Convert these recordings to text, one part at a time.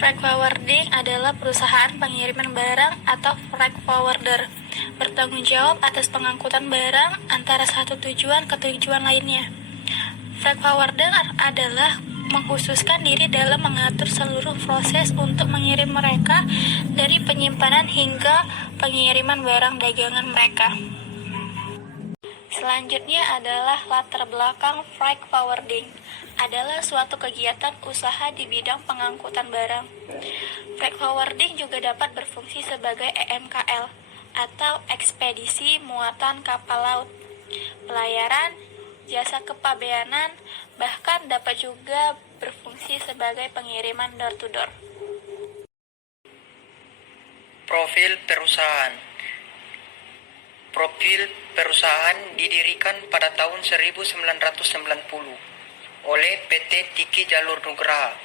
Freight forwarding adalah perusahaan pengiriman barang atau freight forwarder, bertanggung jawab atas pengangkutan barang antara satu tujuan ke tujuan lainnya. Freight forwarder adalah mengkhususkan diri dalam mengatur seluruh proses untuk mengirim mereka dari penyimpanan hingga pengiriman barang dagangan mereka. Selanjutnya adalah latar belakang freight forwarding. Adalah suatu kegiatan usaha di bidang pengangkutan barang. Freight forwarding juga dapat berfungsi sebagai EMKL atau ekspedisi muatan kapal laut, pelayaran, jasa kepabeanan, bahkan dapat juga berfungsi sebagai pengiriman door-to-door. Profil perusahaan. Profil perusahaan didirikan pada tahun 1990 oleh PT Tiki Jalur Nugraha,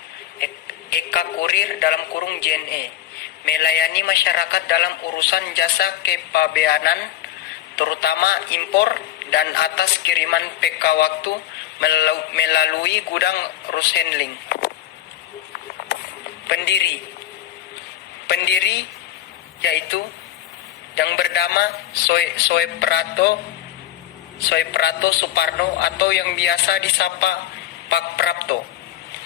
Eka Kurir (JNE), melayani masyarakat dalam urusan jasa kepabeanan, terutama impor dan atas kiriman PK waktu melalui gudang Rus Handling. Pendiri yaitu yang bernama Soeprapto Suparno atau yang biasa disapa Pak Prapto.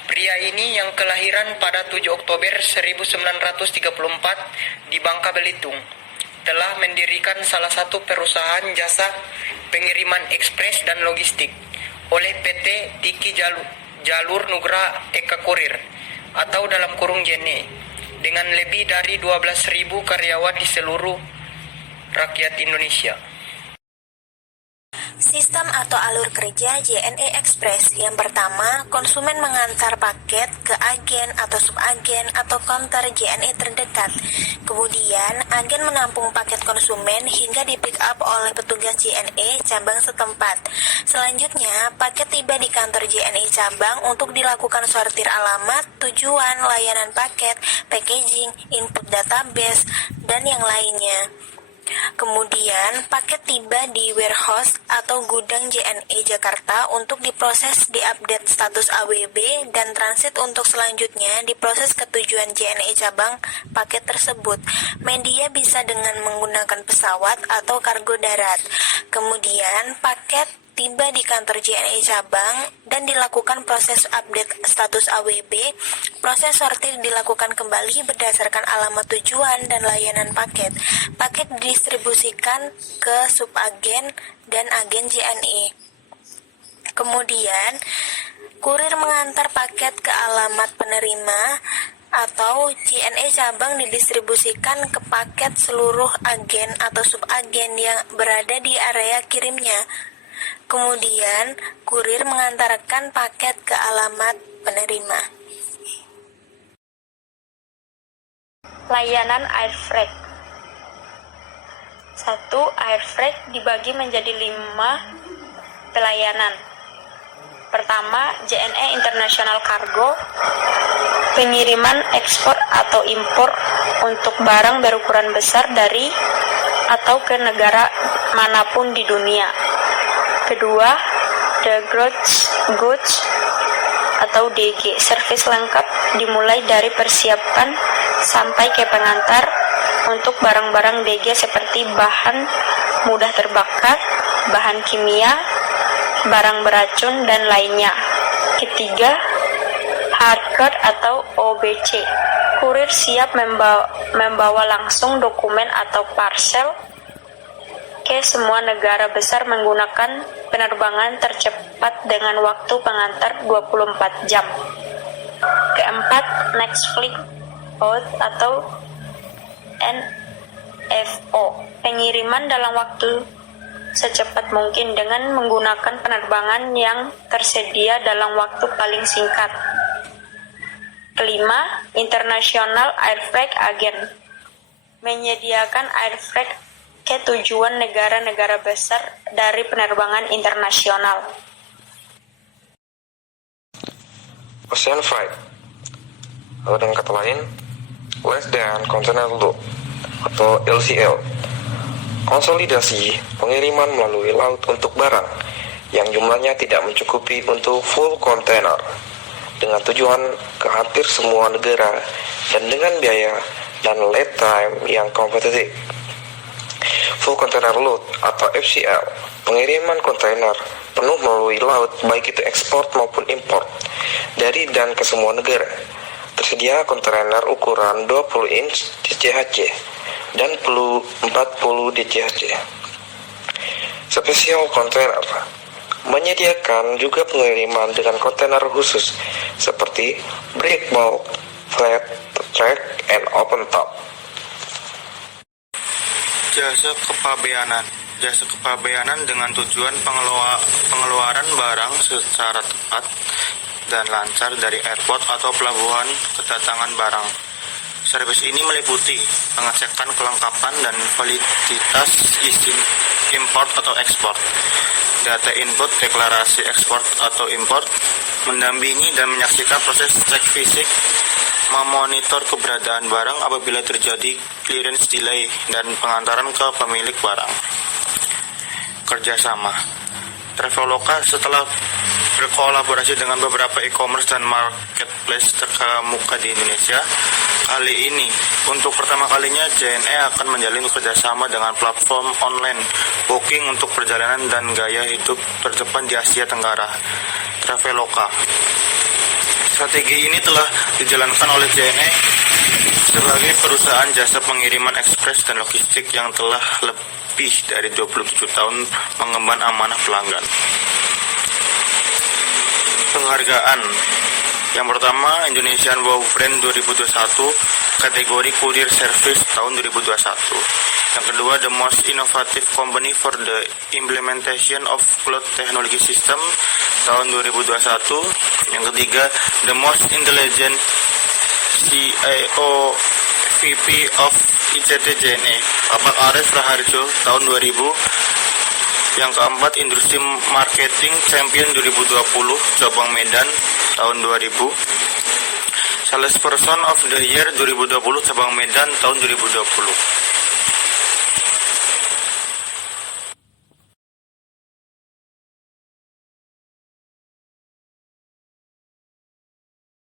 Pria ini yang kelahiran pada 7 Oktober 1934 di Bangka Belitung telah mendirikan salah satu perusahaan jasa pengiriman ekspres dan logistik oleh PT Tiki Jalur Nugraha Eka Kurir atau JNE dengan lebih dari 12.000 karyawan di seluruh rakyat Indonesia. Sistem atau alur kerja JNE Express. Yang pertama, konsumen mengantar paket ke agen atau subagen atau counter JNE terdekat. Kemudian, agen menampung paket konsumen hingga di-pick up oleh petugas JNE cabang setempat. Selanjutnya, paket tiba di kantor JNE cabang untuk dilakukan sortir alamat, tujuan, layanan paket, packaging, input database, dan yang lainnya. Kemudian, paket tiba di warehouse atau gudang JNE Jakarta untuk diproses diupdate status AWB dan transit untuk selanjutnya diproses ke tujuan JNE cabang paket tersebut. Media bisa dengan menggunakan pesawat atau kargo darat. Kemudian, paket tiba di kantor JNE cabang dan dilakukan proses update status AWB. Proses sortir dilakukan kembali berdasarkan alamat tujuan dan layanan paket. Paket didistribusikan ke subagen dan agen JNE. Kemudian, kurir mengantar paket ke alamat penerima atau JNE cabang didistribusikan ke paket seluruh agen atau subagen yang berada di area kirimnya. Kemudian, kurir mengantarkan paket ke alamat penerima. Layanan air freight. 1. Air freight dibagi menjadi 5 pelayanan. Pertama, JNE International Cargo, pengiriman ekspor atau impor untuk barang berukuran besar dari atau ke negara manapun di dunia. Kedua, The Goods atau DG, servis lengkap dimulai dari persiapan sampai ke pengantar untuk barang-barang DG seperti bahan mudah terbakar, bahan kimia, barang beracun, dan lainnya. Ketiga, Hardcode atau OBC, kurir siap membawa langsung dokumen atau parcel ke semua negara besar menggunakan penerbangan tercepat dengan waktu pengantar 24 jam. Keempat, Next Flight Out atau NFO, pengiriman dalam waktu secepat mungkin dengan menggunakan penerbangan yang tersedia dalam waktu paling singkat. Kelima, International Air Freight Agent, menyediakan air freight ke tujuan negara-negara besar dari penerbangan internasional. Ocean Freight, atau dengan kata lain, Less Than Container Load atau LCL, konsolidasi pengiriman melalui laut untuk barang yang jumlahnya tidak mencukupi untuk full container dengan tujuan ke hampir semua negara dan dengan biaya dan lead time yang kompetitif. Full Container Load atau FCL, pengiriman kontainer penuh melalui laut baik itu ekspor maupun impor dari dan ke semua negara. Tersedia kontainer ukuran 20 inch DCHC dan 40 DCHC. Special Container menyediakan juga pengiriman dengan kontainer khusus seperti break bulk, flat track, and open top. Jasa kepabeanan dengan tujuan pengeluaran barang secara tepat dan lancar dari airport atau pelabuhan kedatangan barang. Servis ini meliputi pengecekan kelengkapan dan validitas izin import atau ekspor, data input deklarasi ekspor atau import, mendampingi dan menyaksikan proses cek fisik, memonitor keberadaan barang apabila terjadi clearance delay, dan pengantaran ke pemilik barang. Kerjasama Traveloka setelah berkolaborasi dengan beberapa e-commerce dan marketplace terkemuka di Indonesia, kali ini untuk pertama kalinya JNE akan menjalin kerjasama dengan platform online booking untuk perjalanan dan gaya hidup terdepan di Asia Tenggara, Traveloka. Strategi ini telah dijalankan oleh JNE sebagai perusahaan jasa pengiriman ekspres dan logistik yang telah lebih dari 27 tahun mengemban amanah pelanggan. Penghargaan yang pertama, Indonesian Wow Brand 2021 kategori Courier Service tahun 2021. Yang kedua, The Most Innovative Company for the Implementation of Cloud Technology System tahun 2021. Yang ketiga, The Most Intelligent CIO VP of ICT JNE Bapak Arif Raharjo tahun 2000. Yang keempat, Industri Marketing Champion 2020 Cabang Medan tahun 2000. Salesperson of the Year 2020 Cabang Medan tahun 2020.